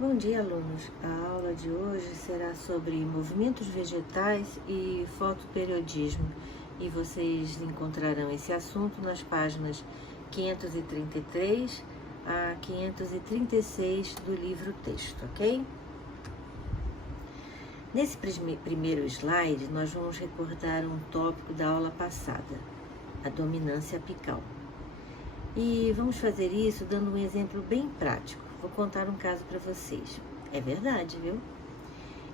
Bom dia, alunos. A aula de hoje será sobre movimentos vegetais e fotoperiodismo, e vocês encontrarão esse assunto nas páginas 533 a 536 do livro texto, ok? Nesse primeiro slide, nós vamos recordar um tópico da aula passada, a dominância apical. E vamos fazer isso dando um exemplo bem prático. Vou contar um caso para vocês. É verdade, viu?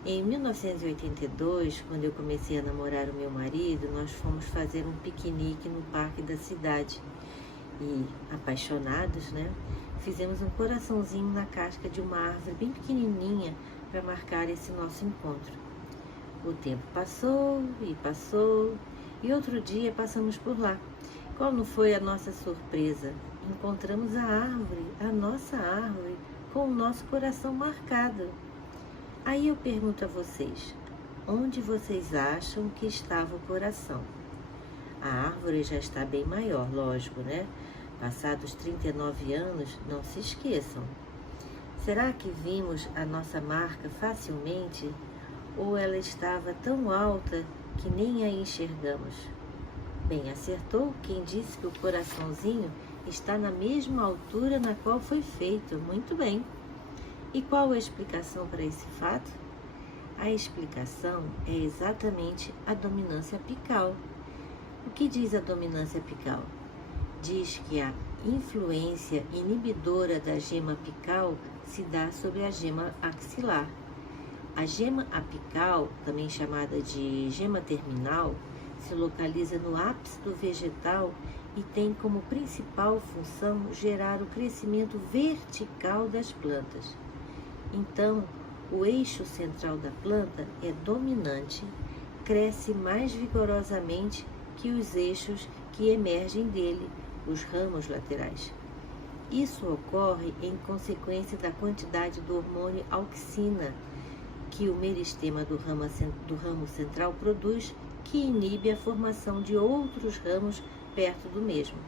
Em 1982, quando eu comecei a namorar o meu marido, nós fomos fazer um piquenique no parque da cidade. E, apaixonados, né? Fizemos um coraçãozinho na casca de uma árvore bem pequenininha para marcar esse nosso encontro. O tempo passou, e outro dia passamos por lá. Qual não foi a nossa surpresa? Encontramos a nossa árvore, com o nosso coração marcado. Aí eu pergunto a vocês, onde vocês acham que estava o coração? A árvore já está bem maior, lógico, né? Passados 39 anos, não se esqueçam. Será que vimos a nossa marca facilmente? Ou ela estava tão alta que nem a enxergamos? Bem, acertou quem disse que o coraçãozinho está na mesma altura na qual foi feito. Muito bem. E qual a explicação para esse fato? A explicação é exatamente a dominância apical. O que diz a dominância apical? Diz que a influência inibidora da gema apical se dá sobre a gema axilar. A gema apical, também chamada de gema terminal, se localiza no ápice do vegetal e tem como principal função gerar o crescimento vertical das plantas. Então, o eixo central da planta é dominante, cresce mais vigorosamente que os eixos que emergem dele, os ramos laterais. Isso ocorre em consequência da quantidade do hormônio auxina, que o meristema do ramo central produz, que inibe a formação de outros ramos perto do mesmo.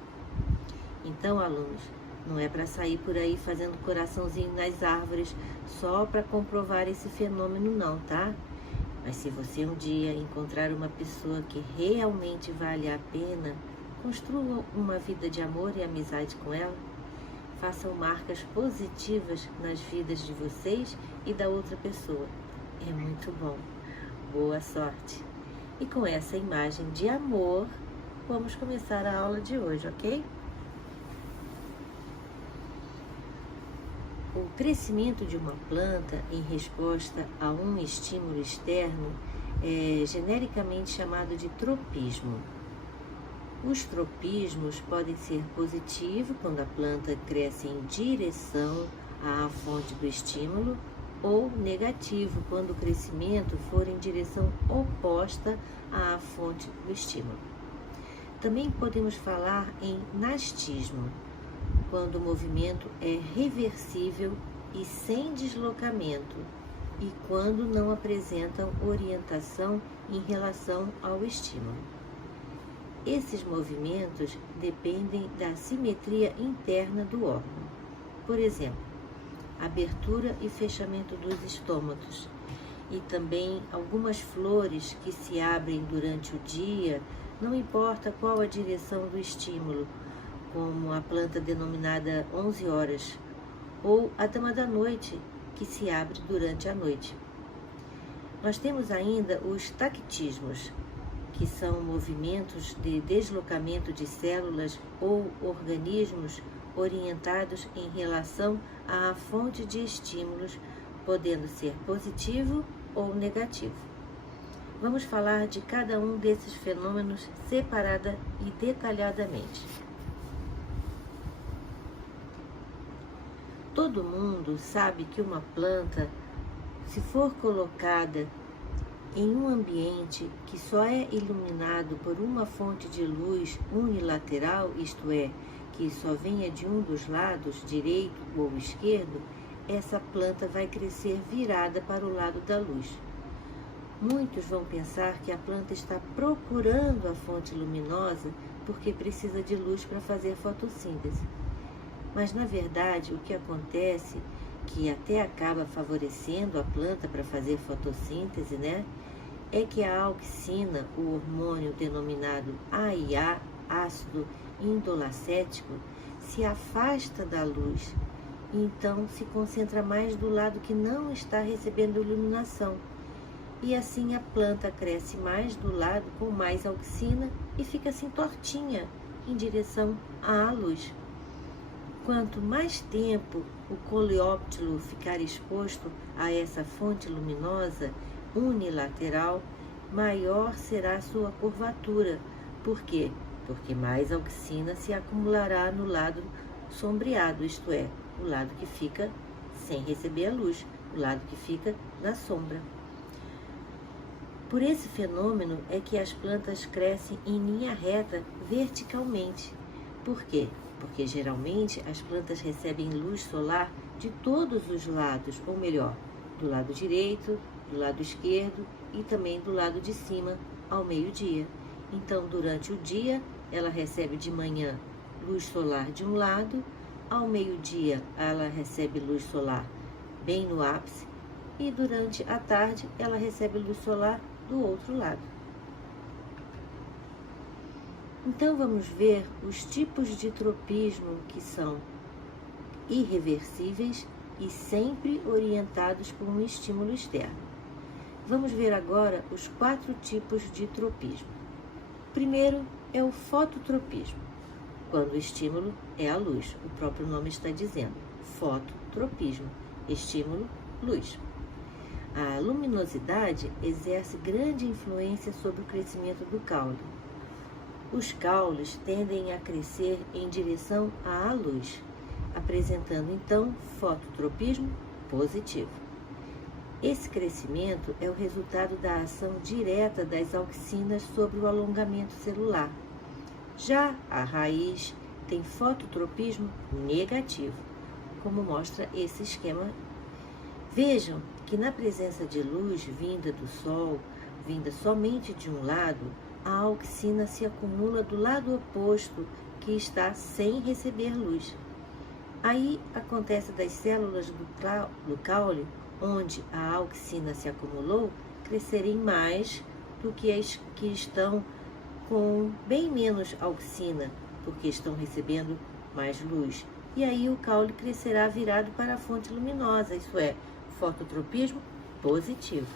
Então, alunos, não é para sair por aí fazendo coraçãozinho nas árvores só para comprovar esse fenômeno não, tá? Mas se você um dia encontrar uma pessoa que realmente vale a pena, construam uma vida de amor e amizade com ela. Façam marcas positivas nas vidas de vocês e da outra pessoa. É muito bom. Boa sorte! E com essa imagem de amor, vamos começar a aula de hoje, ok? O crescimento de uma planta em resposta a um estímulo externo é genericamente chamado de tropismo. Os tropismos podem ser positivos quando a planta cresce em direção à fonte do estímulo, ou negativo quando o crescimento for em direção oposta à fonte do estímulo. Também podemos falar em nastismo, quando o movimento é reversível e sem deslocamento, e quando não apresentam orientação em relação ao estímulo. Esses movimentos dependem da simetria interna do órgão. Por exemplo, abertura e fechamento dos estômatos, e também algumas flores que se abrem durante o dia, não importa qual a direção do estímulo, como a planta denominada 11 horas, ou a dama da noite, que se abre durante a noite. Nós temos ainda os tactismos, que são movimentos de deslocamento de células ou organismos orientados em relação à fonte de estímulos, podendo ser positivo ou negativo. Vamos falar de cada um desses fenômenos separada e detalhadamente. Todo mundo sabe que uma planta, se for colocada em um ambiente que só é iluminado por uma fonte de luz unilateral, isto é, que só venha de um dos lados, direito ou esquerdo, essa planta vai crescer virada para o lado da luz. Muitos vão pensar que a planta está procurando a fonte luminosa porque precisa de luz para fazer fotossíntese. Mas, na verdade, o que acontece que até acaba favorecendo a planta para fazer fotossíntese, né? É que a auxina, o hormônio denominado AIA, ácido indolacético, se afasta da luz e então se concentra mais do lado que não está recebendo iluminação. E assim a planta cresce mais do lado com mais auxina e fica assim tortinha em direção à luz. Quanto mais tempo o coleóptilo ficar exposto a essa fonte luminosa unilateral, maior será a sua curvatura. Por quê? Porque mais auxina se acumulará no lado sombreado, isto é, o lado que fica sem receber a luz, o lado que fica na sombra. Por esse fenômeno é que as plantas crescem em linha reta verticalmente. Por quê? Porque geralmente as plantas recebem luz solar de todos os lados, ou melhor, do lado direito, do lado esquerdo e também do lado de cima ao meio-dia. Então, durante o dia, ela recebe de manhã luz solar de um lado, ao meio-dia ela recebe luz solar bem no ápice e durante a tarde ela recebe luz solar do outro lado. Então vamos ver os tipos de tropismo que são irreversíveis e sempre orientados por um estímulo externo. Vamos ver agora os 4 tipos de tropismo. O primeiro é o fototropismo, quando o estímulo é a luz, o próprio nome está dizendo, fototropismo, estímulo, luz. A luminosidade exerce grande influência sobre o crescimento do caule. Os caules tendem a crescer em direção à luz, apresentando então fototropismo positivo. Esse crescimento é o resultado da ação direta das auxinas sobre o alongamento celular. Já a raiz tem fototropismo negativo, como mostra esse esquema. Vejam que na presença de luz vinda do Sol, vinda somente de um lado, a auxina se acumula do lado oposto, que está sem receber luz. Aí acontece das células do caule, onde a auxina se acumulou, crescerem mais do que as que estão com bem menos auxina, porque estão recebendo mais luz. E aí o caule crescerá virado para a fonte luminosa, isso é, fototropismo positivo.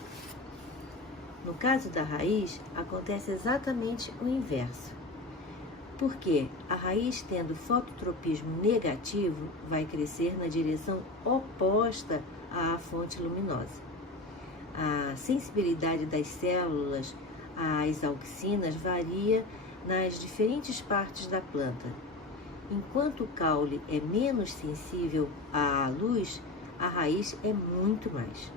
No caso da raiz, acontece exatamente o inverso. Porque a raiz, tendo fototropismo negativo, vai crescer na direção oposta à fonte luminosa. A sensibilidade das células às auxinas varia nas diferentes partes da planta. Enquanto o caule é menos sensível à luz, a raiz é muito mais.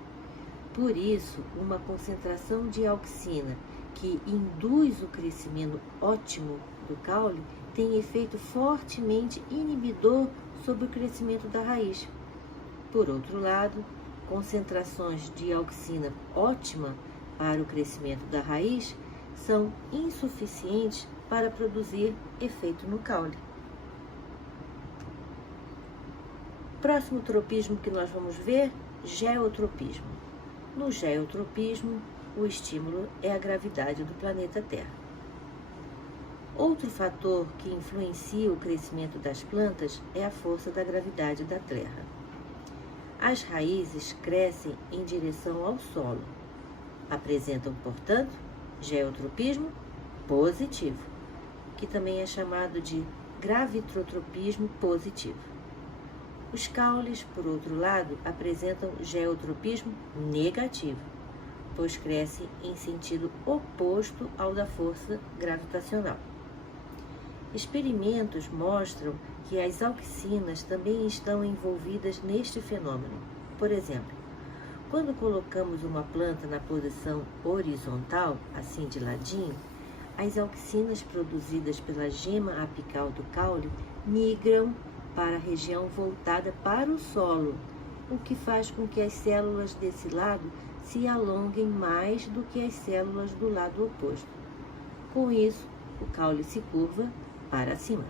Por isso, uma concentração de auxina que induz o crescimento ótimo do caule tem efeito fortemente inibidor sobre o crescimento da raiz. Por outro lado, concentrações de auxina ótima para o crescimento da raiz são insuficientes para produzir efeito no caule. Próximo tropismo que nós vamos ver, geotropismo. No geotropismo, o estímulo é a gravidade do planeta Terra. Outro fator que influencia o crescimento das plantas é a força da gravidade da Terra. As raízes crescem em direção ao solo. Apresentam, portanto, geotropismo positivo, que também é chamado de gravitrotropismo positivo. Os caules, por outro lado, apresentam geotropismo negativo, pois crescem em sentido oposto ao da força gravitacional. Experimentos mostram que as auxinas também estão envolvidas neste fenômeno. Por exemplo, quando colocamos uma planta na posição horizontal, assim de ladinho, as auxinas produzidas pela gema apical do caule migram para a região voltada para o solo, o que faz com que as células desse lado se alonguem mais do que as células do lado oposto. Com isso, o caule se curva para cima.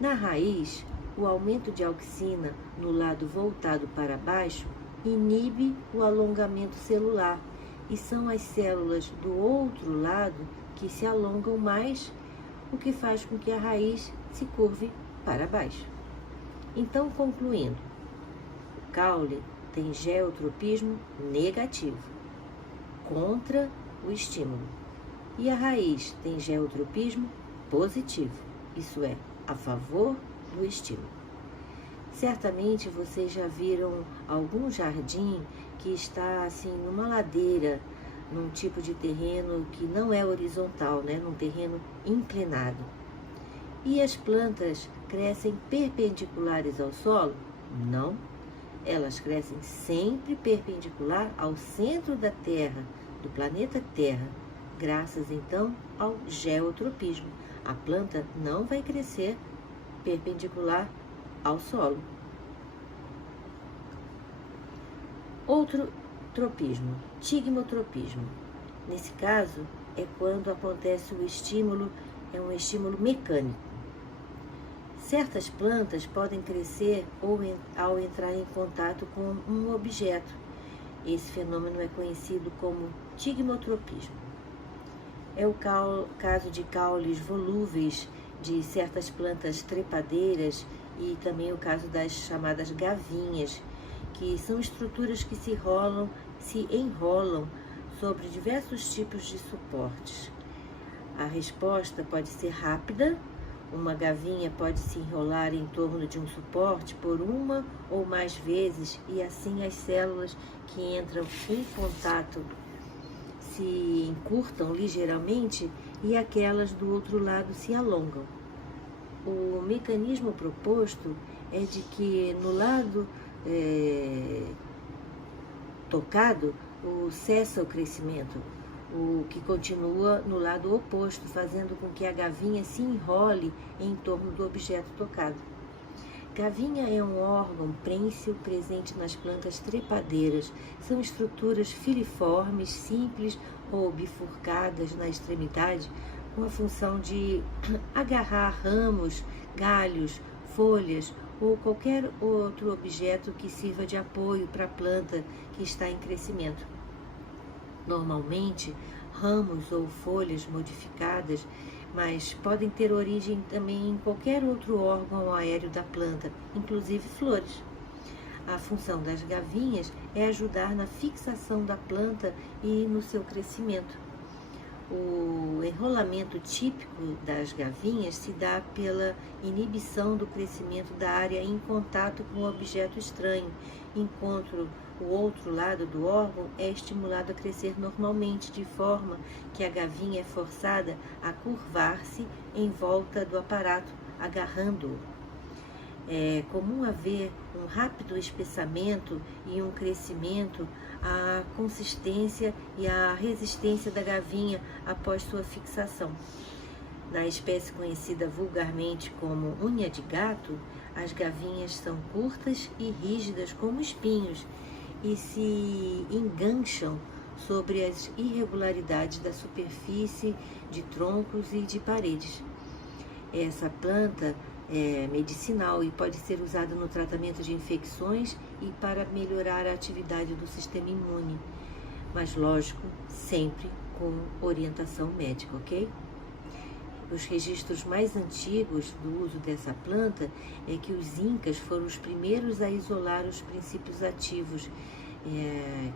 Na raiz, o aumento de auxina no lado voltado para baixo inibe o alongamento celular e são as células do outro lado que se alongam mais, o que faz com que a raiz se curve para baixo. Então, concluindo, o caule tem geotropismo negativo, contra o estímulo, e a raiz tem geotropismo positivo, isso é, a favor do estímulo. Certamente vocês já viram algum jardim que está assim numa ladeira, num tipo de terreno que não é horizontal, né? Num terreno inclinado. E as plantas crescem perpendiculares ao solo? Não. Elas crescem sempre perpendicular ao centro da Terra, do planeta Terra, graças então ao geotropismo. A planta não vai crescer perpendicular ao solo. Outro tropismo, tigmotropismo. Nesse caso, é quando acontece o estímulo, é um estímulo mecânico. Certas plantas podem crescer ao entrar em contato com um objeto. Esse fenômeno é conhecido como tigmotropismo. É o caso de caules volúveis de certas plantas trepadeiras e também o caso das chamadas gavinhas, que são estruturas que se enrolam sobre diversos tipos de suportes. A resposta pode ser rápida. Uma gavinha pode se enrolar em torno de um suporte por uma ou mais vezes e assim as células que entram em contato se encurtam ligeiramente e aquelas do outro lado se alongam. O mecanismo proposto é de que no lado tocado cessa o crescimento, o que continua no lado oposto, fazendo com que a gavinha se enrole em torno do objeto tocado. Gavinha é um órgão prênsil presente nas plantas trepadeiras. São estruturas filiformes, simples ou bifurcadas na extremidade, com a função de agarrar ramos, galhos, folhas ou qualquer outro objeto que sirva de apoio para a planta que está em crescimento. Normalmente, ramos ou folhas modificadas, mas podem ter origem também em qualquer outro órgão aéreo da planta, inclusive flores. A função das gavinhas é ajudar na fixação da planta e no seu crescimento. O enrolamento típico das gavinhas se dá pela inibição do crescimento da área em contato com o objeto estranho, enquanto o outro lado do órgão é estimulado a crescer normalmente, de forma que a gavinha é forçada a curvar-se em volta do aparato, agarrando-o. É comum haver um rápido espessamento e um crescimento, a consistência e a resistência da gavinha após sua fixação. Na espécie conhecida vulgarmente como unha de gato, as gavinhas são curtas e rígidas como espinhos e se engancham sobre as irregularidades da superfície de troncos e de paredes. Essa planta é medicinal e pode ser usada no tratamento de infecções e para melhorar a atividade do sistema imune, mas lógico, sempre com orientação médica, ok? Os registros mais antigos do uso dessa planta é que os incas foram os primeiros a isolar os princípios ativos,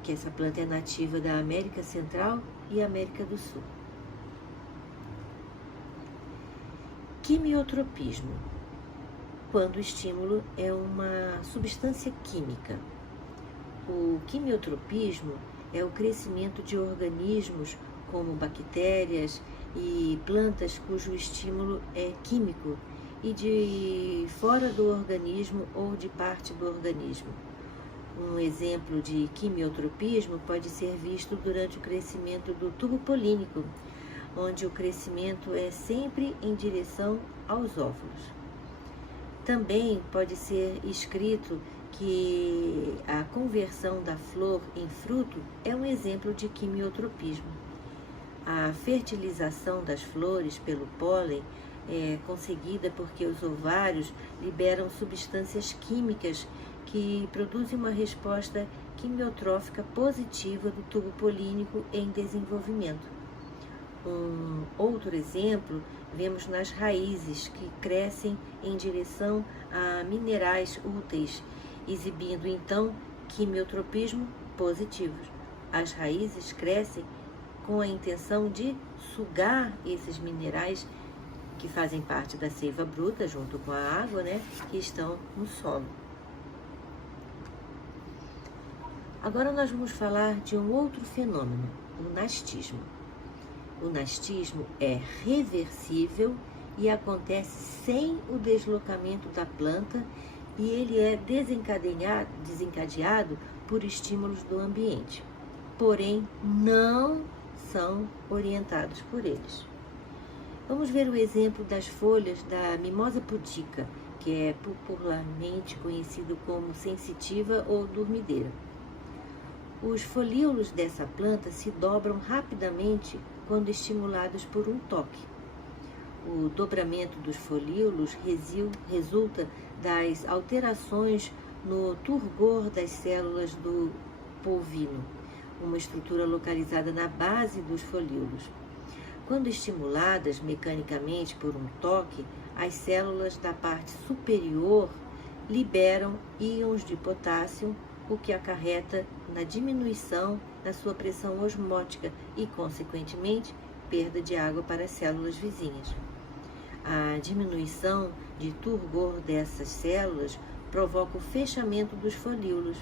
que essa planta é nativa da América Central e América do Sul. Quimiotropismo, quando o estímulo é uma substância química. O quimiotropismo é o crescimento de organismos como bactérias e plantas cujo estímulo é químico e de fora do organismo ou de parte do organismo. Um exemplo de quimiotropismo pode ser visto durante o crescimento do tubo polínico, onde o crescimento é sempre em direção aos óvulos. Também pode ser escrito que a conversão da flor em fruto é um exemplo de quimiotropismo. A fertilização das flores pelo pólen é conseguida porque os ovários liberam substâncias químicas que produzem uma resposta quimiotrófica positiva do tubo polínico em desenvolvimento. Um outro exemplo vemos nas raízes, que crescem em direção a minerais úteis, exibindo então quimiotropismo positivos. As raízes crescem com a intenção de sugar esses minerais que fazem parte da seiva bruta, junto com a água, que estão no solo. Agora nós vamos falar de um outro fenômeno, o nastismo. O nastismo é reversível e acontece sem o deslocamento da planta, e ele é desencadeado por estímulos do ambiente, porém não são orientados por eles. Vamos ver o exemplo das folhas da mimosa pudica, que é popularmente conhecido como sensitiva ou dormideira. Os folíolos dessa planta se dobram rapidamente quando estimulados por um toque. O dobramento dos folíolos resulta das alterações no turgor das células do polvino, uma estrutura localizada na base dos folíolos. Quando estimuladas mecanicamente por um toque, as células da parte superior liberam íons de potássio, o que acarreta na diminuição da sua pressão osmótica e, consequentemente, perda de água para as células vizinhas. A diminuição de turgor dessas células provoca o fechamento dos folíolos.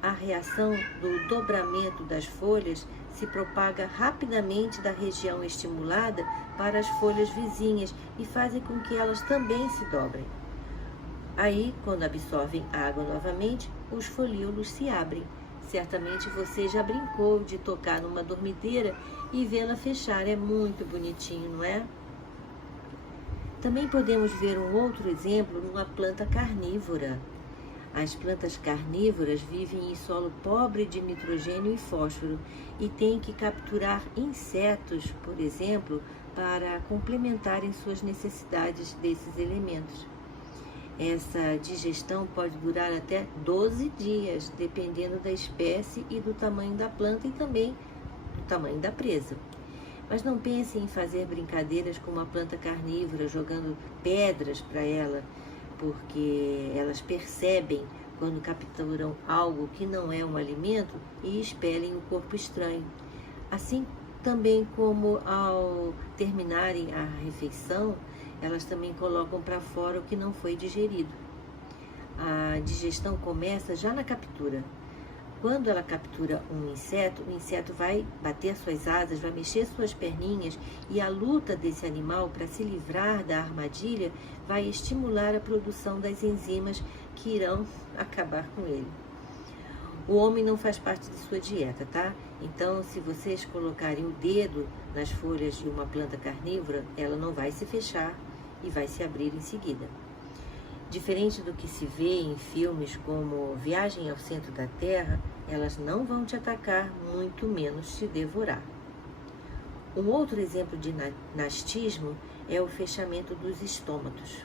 A reação do dobramento das folhas se propaga rapidamente da região estimulada para as folhas vizinhas e fazem com que elas também se dobrem. Aí, quando absorvem água novamente, os folíolos se abrem. Certamente você já brincou de tocar numa dormideira e vê-la fechar. É muito bonitinho, não é? Também podemos ver um outro exemplo numa planta carnívora. As plantas carnívoras vivem em solo pobre de nitrogênio e fósforo e têm que capturar insetos, por exemplo, para complementarem suas necessidades desses elementos. Essa digestão pode durar até 12 dias, dependendo da espécie e do tamanho da planta e também do tamanho da presa. Mas não pense em fazer brincadeiras com uma planta carnívora, jogando pedras para ela, porque elas percebem quando capturam algo que não é um alimento e expelem o corpo estranho. Assim também como ao terminarem a refeição, elas também colocam para fora o que não foi digerido. A digestão começa já na captura. Quando ela captura um inseto, o inseto vai bater suas asas, vai mexer suas perninhas, e a luta desse animal para se livrar da armadilha vai estimular a produção das enzimas que irão acabar com ele. O homem não faz parte de sua dieta, tá? Então, se vocês colocarem o dedo nas folhas de uma planta carnívora, ela não vai se fechar e vai se abrir em seguida. Diferente do que se vê em filmes como Viagem ao Centro da Terra, elas não vão te atacar, muito menos te devorar. Um outro exemplo de nastismo é o fechamento dos estômatos.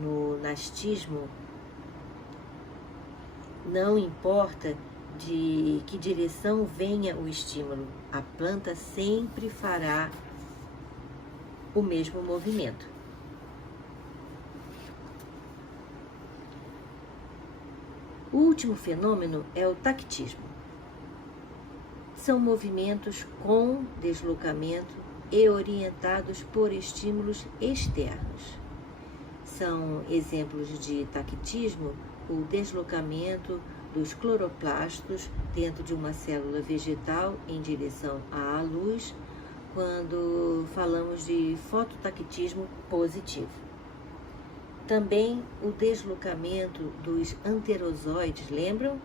No nastismo, não importa de que direção venha o estímulo, a planta sempre fará o mesmo movimento. O último fenômeno é o tactismo. São movimentos com deslocamento e orientados por estímulos externos. São exemplos de tactismo o deslocamento dos cloroplastos dentro de uma célula vegetal em direção à luz, quando falamos de fototactismo positivo. Também o deslocamento dos anterozoides, lembram?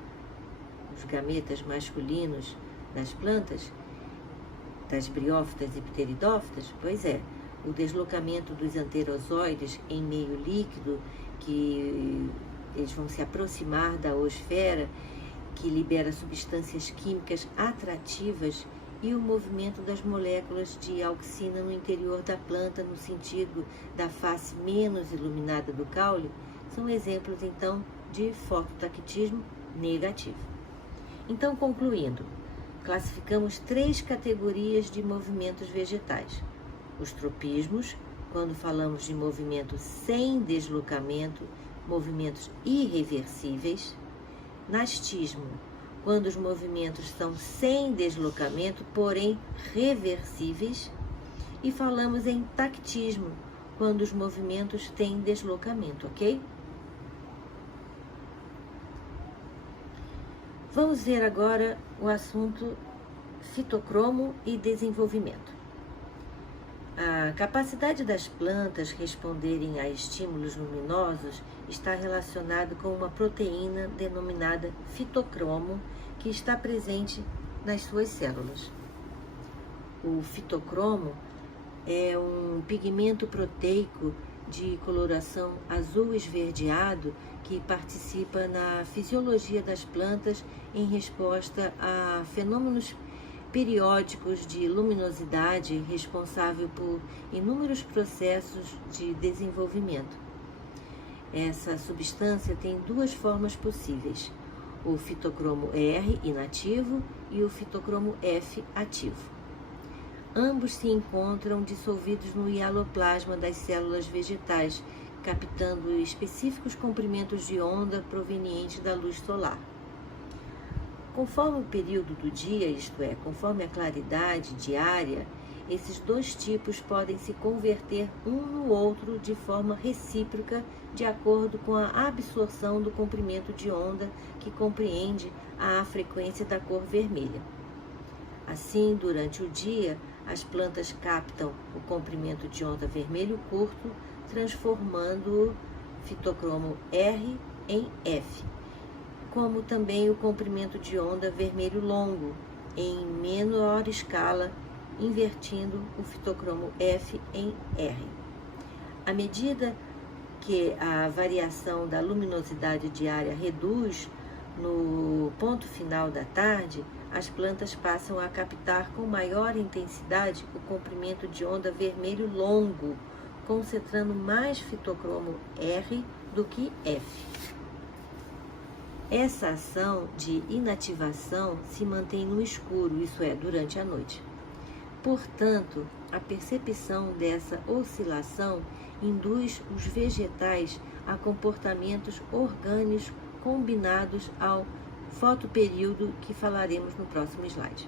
Os gametas masculinos das plantas, das briófitas e pteridófitas? Pois é, o deslocamento dos anterozoides em meio líquido, que eles vão se aproximar da osfera, que libera substâncias químicas atrativas e o movimento das moléculas de auxina no interior da planta, no sentido da face menos iluminada do caule, são exemplos, então, de fototactismo negativo. Então, concluindo, classificamos 3 categorias de movimentos vegetais. Os tropismos, quando falamos de movimento sem deslocamento, movimentos irreversíveis. Nastismo, quando os movimentos são sem deslocamento, porém reversíveis. E falamos em tactismo, quando os movimentos têm deslocamento, ok? Vamos ver agora o assunto fitocromo e desenvolvimento. A capacidade das plantas responderem a estímulos luminosos está relacionado com uma proteína denominada fitocromo, que está presente nas suas células. O fitocromo é um pigmento proteico de coloração azul esverdeado que participa na fisiologia das plantas em resposta a fenômenos periódicos de luminosidade responsável por inúmeros processos de desenvolvimento. Essa substância tem 2 formas possíveis: o fitocromo R inativo e o fitocromo F ativo. Ambos se encontram dissolvidos no hialoplasma das células vegetais, captando específicos comprimentos de onda provenientes da luz solar. Conforme o período do dia, isto é, conforme a claridade diária, esses 2 tipos podem se converter um no outro de forma recíproca, de acordo com a absorção do comprimento de onda que compreende a frequência da cor vermelha. Assim, durante o dia, as plantas captam o comprimento de onda vermelho curto, transformando o fitocromo R em F, como também o comprimento de onda vermelho longo, em menor escala, invertindo o fitocromo F em R. À medida que a variação da luminosidade diária reduz no ponto final da tarde, as plantas passam a captar com maior intensidade o comprimento de onda vermelho longo, concentrando mais fitocromo R do que F. Essa ação de inativação se mantém no escuro, isso é, durante a noite. Portanto, a percepção dessa oscilação induz os vegetais a comportamentos orgânicos combinados ao fotoperíodo que falaremos no próximo slide.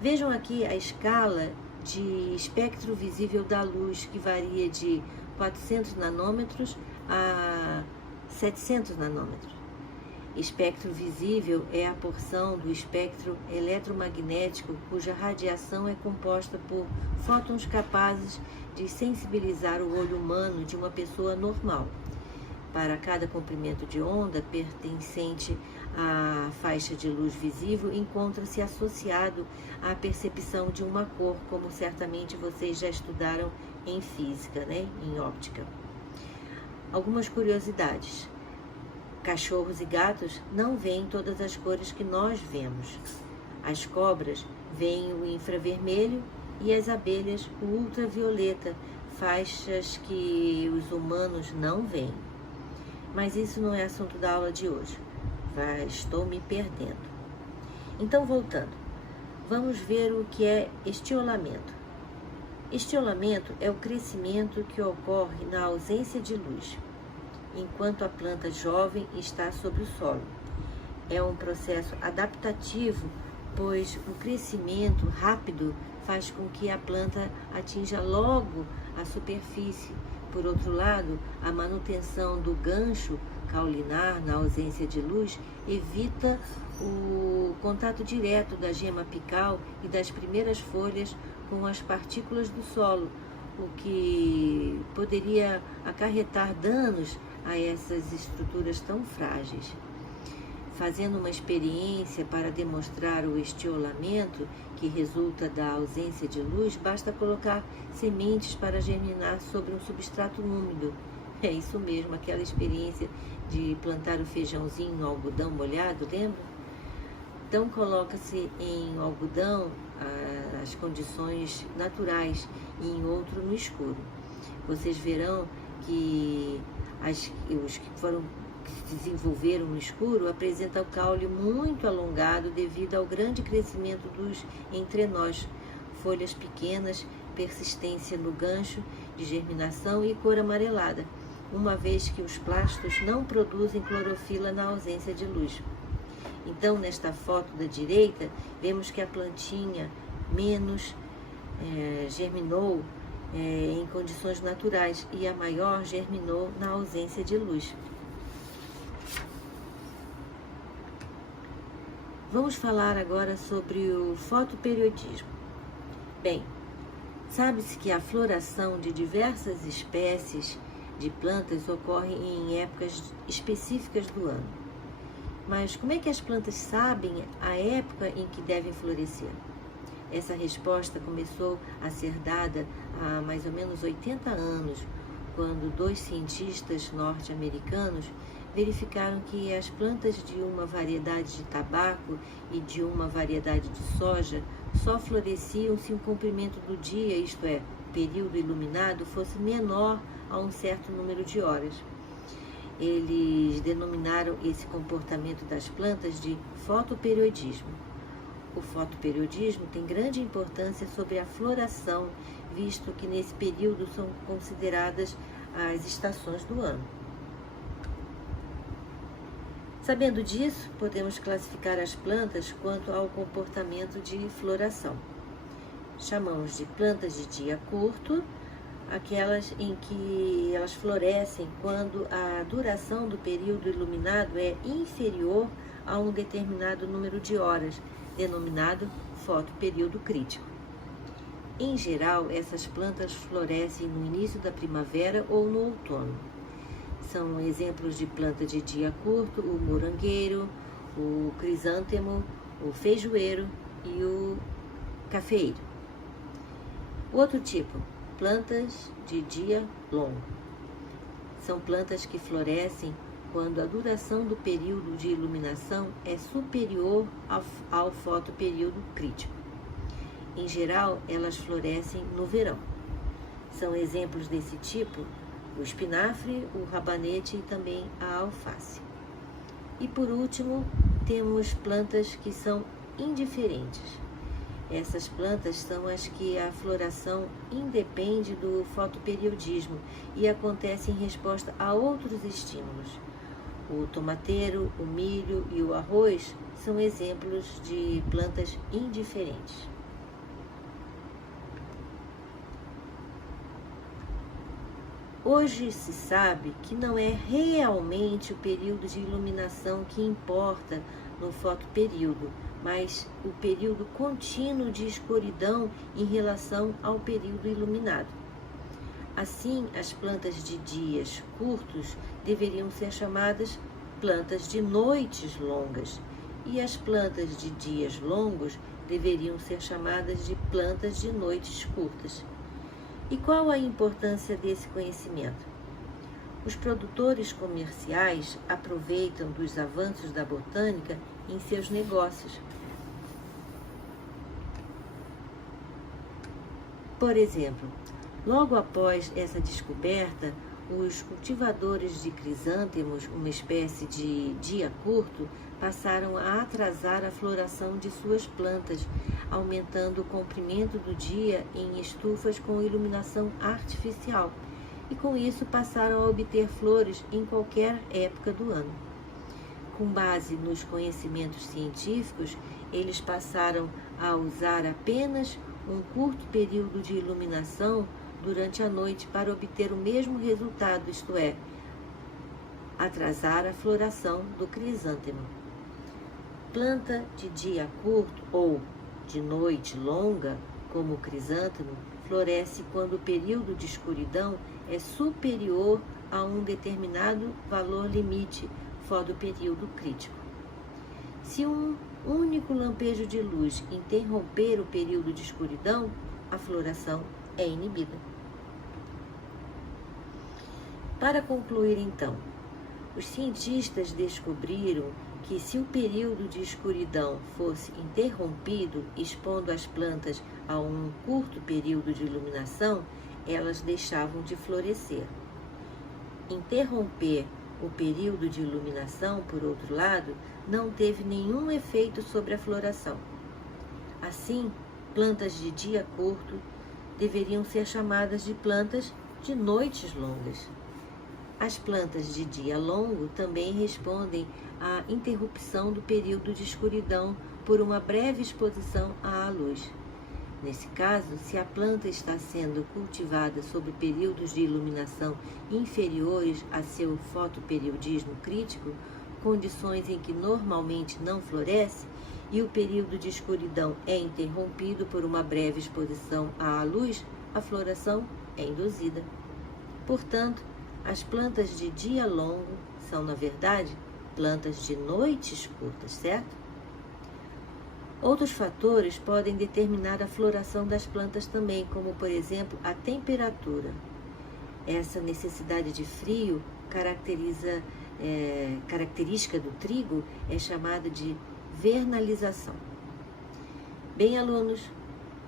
Vejam aqui a escala de espectro visível da luz, que varia de 400 nanômetros a 700 nanômetros. Espectro visível é a porção do espectro eletromagnético cuja radiação é composta por fótons capazes de sensibilizar o olho humano de uma pessoa normal. Para cada comprimento de onda pertencente à faixa de luz visível, encontra-se associado à percepção de uma cor, como certamente vocês já estudaram em física, em óptica. Algumas curiosidades. Cachorros e gatos não veem todas as cores que nós vemos. As cobras veem o infravermelho e as abelhas o ultravioleta, faixas que os humanos não veem. Mas isso não é assunto da aula de hoje. Estou me perdendo. Então, voltando, vamos ver o que é estiolamento. Estiolamento é o crescimento que ocorre na ausência de luz, enquanto a planta jovem está sobre o solo. É um processo adaptativo, pois o crescimento rápido faz com que a planta atinja logo a superfície. Por outro lado, a manutenção do gancho caulinar na ausência de luz evita o contato direto da gema apical e das primeiras folhas com as partículas do solo, o que poderia acarretar danos a essas estruturas tão frágeis. Fazendo uma experiência para demonstrar o estiolamento que resulta da ausência de luz, basta colocar sementes para germinar sobre um substrato úmido. É isso mesmo, aquela experiência de plantar o feijãozinho no algodão molhado, lembra? Então, coloca-se em algodão as condições naturais e em outro no escuro. Vocês verão que os que se desenvolveram no escuro apresentam o caule muito alongado devido ao grande crescimento dos entrenós, folhas pequenas, persistência no gancho de germinação e cor amarelada, uma vez que os plastos não produzem clorofila na ausência de luz. Então, nesta foto da direita, vemos que a plantinha menos germinou em condições naturais e a maior germinou na ausência de luz. Vamos falar agora sobre o fotoperiodismo. Bem, sabe-se que a floração de diversas espécies de plantas ocorre em épocas específicas do ano. Mas como é que as plantas sabem a época em que devem florescer? Essa resposta começou a ser dada há mais ou menos 80 anos, quando 2 cientistas norte-americanos verificaram que as plantas de uma variedade de tabaco e de uma variedade de soja só floresciam se o comprimento do dia, isto é, o período iluminado, fosse menor a um certo número de horas. Eles denominaram esse comportamento das plantas de fotoperiodismo. O fotoperiodismo tem grande importância sobre a floração, visto que nesse período são consideradas as estações do ano. Sabendo disso, podemos classificar as plantas quanto ao comportamento de floração. Chamamos de plantas de dia curto aquelas em que elas florescem quando a duração do período iluminado é inferior a um determinado número de horas, denominado fotoperíodo crítico. Em geral, essas plantas florescem no início da primavera ou no outono. São exemplos de planta de dia curto o morangueiro, o crisântemo, o feijoeiro e o cafeeiro. Outro tipo, plantas de dia longo. São plantas que florescem quando a duração do período de iluminação é superior ao fotoperíodo crítico. Em geral, elas florescem no verão. São exemplos desse tipo o espinafre, o rabanete e também a alface. E por último, temos plantas que são indiferentes. Essas plantas são as que a floração independe do fotoperiodismo e acontece em resposta a outros estímulos. O tomateiro, o milho e o arroz são exemplos de plantas indiferentes. Hoje se sabe que não é realmente o período de iluminação que importa no fotoperíodo, mas o período contínuo de escuridão em relação ao período iluminado. Assim, as plantas de dias curtos deveriam ser chamadas plantas de noites longas, e as plantas de dias longos deveriam ser chamadas de plantas de noites curtas. E qual a importância desse conhecimento? Os produtores comerciais aproveitam dos avanços da botânica em seus negócios. Por exemplo, logo após essa descoberta, os cultivadores de crisântemos, uma espécie de dia curto, passaram a atrasar a floração de suas plantas, aumentando o comprimento do dia em estufas com iluminação artificial, e com isso passaram a obter flores em qualquer época do ano. Com base nos conhecimentos científicos, eles passaram a usar apenas um curto período de iluminação durante a noite para obter o mesmo resultado, isto é, atrasar a floração do crisântemo. Planta de dia curto ou de noite longa, como o crisântemo, floresce quando o período de escuridão é superior a um determinado valor limite, fotoperíodo crítico. Se um único lampejo de luz interromper o período de escuridão, a floração é inibida. Para concluir, então, os cientistas descobriram que se o período de escuridão fosse interrompido, expondo as plantas a um curto período de iluminação, elas deixavam de florescer. Interromper o período de iluminação, por outro lado, não teve nenhum efeito sobre a floração. Assim, plantas de dia curto deveriam ser chamadas de plantas de noites longas. As plantas de dia longo também respondem à interrupção do período de escuridão por uma breve exposição à luz. Nesse caso, se a planta está sendo cultivada sob períodos de iluminação inferiores a seu fotoperiodismo crítico, condições em que normalmente não floresce, e o período de escuridão é interrompido por uma breve exposição à luz, a floração é induzida. Portanto, as plantas de dia longo são, na verdade, plantas de noites curtas, certo? Outros fatores podem determinar a floração das plantas também, como, por exemplo, a temperatura. Essa necessidade de frio característica do trigo é chamada de vernalização. Bem, alunos,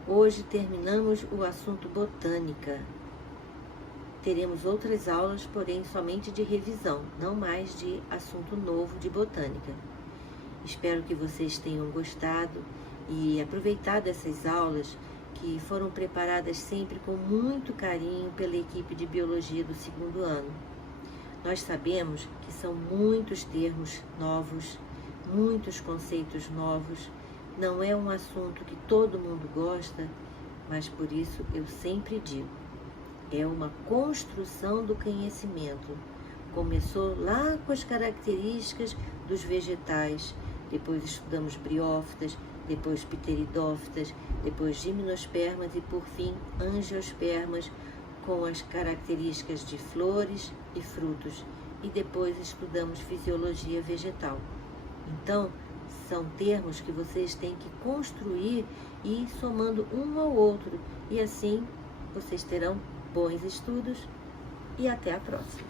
hoje terminamos o assunto botânica. Teremos outras aulas, porém somente de revisão, não mais de assunto novo de botânica. Espero que vocês tenham gostado e aproveitado essas aulas que foram preparadas sempre com muito carinho pela equipe de biologia do 2º ano. Nós sabemos que são muitos termos novos, muitos conceitos novos, não é um assunto que todo mundo gosta, mas por isso eu sempre digo, é uma construção do conhecimento. Começou lá com as características dos vegetais, depois estudamos briófitas, depois pteridófitas, depois gimnospermas e, por fim, angiospermas, com as características de flores e frutos. E depois estudamos fisiologia vegetal. Então, são termos que vocês têm que construir e ir somando um ao outro. E assim, vocês terão bons estudos e até a próxima.